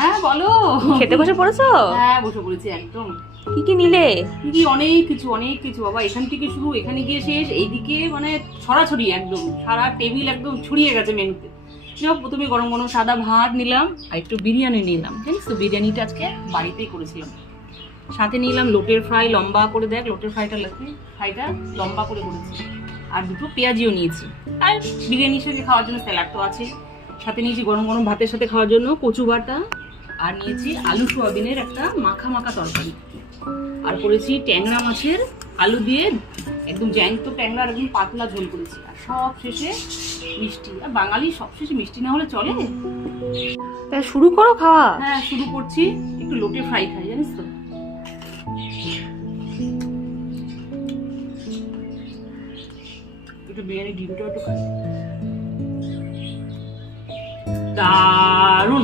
হ্যাঁ বলো। খেতে বসে পড়েছো? হ্যাঁ বসে পড়েছি একদম। কি কি নিলে? কি অনেক কিছু বাবা, এখান থেকে শুরু এখানে গিয়ে শেষ, এইদিকে মানে ছড়াছড়ি একদম, সারা টেবিল একদম ছড়িয়ে গেছে মেনুতে। যাও, প্রথমে গরম গরম সাদা ভাত নিলাম আর একটু বিরিয়ানি নিলাম, জানিস তো বিরিয়ানিটা আজকে বাড়িতেই করেছিলাম। সাথে নিলাম লোটের ফ্রাই, লম্বা করে, দেখ লোটের ফ্রাইটা লম্বা করে করেছি। আর দুটো পেঁয়াজিও নিয়েছি। আর বিরিয়ানির সাথে খাওয়ার জন্য স্যালাড তো আছে। সাথে নিয়েছি গরম গরম ভাতের সাথে খাওয়ার জন্য কচু বাটা। আর নিয়েছি আলু সোয়াবিনের একটা মাখা মাখা তরকারি। আর করেছি ট্যাংরা মাছের আলু দিয়ে একদম জ্যান্ত ট্যাংরা, একদম পাতলা ঝোল করেছি। আর সব শেষে মিষ্টি। আর বাঙালি সব শেষে মিষ্টি না হলে চলে। তা শুরু করো খাওয়া। হ্যাঁ শুরু করছি। একটু লোটে ফ্রাই খাই, জানিস তো। একটু বিরিয়ানি ডিমটা একটু খাই, দারুণ।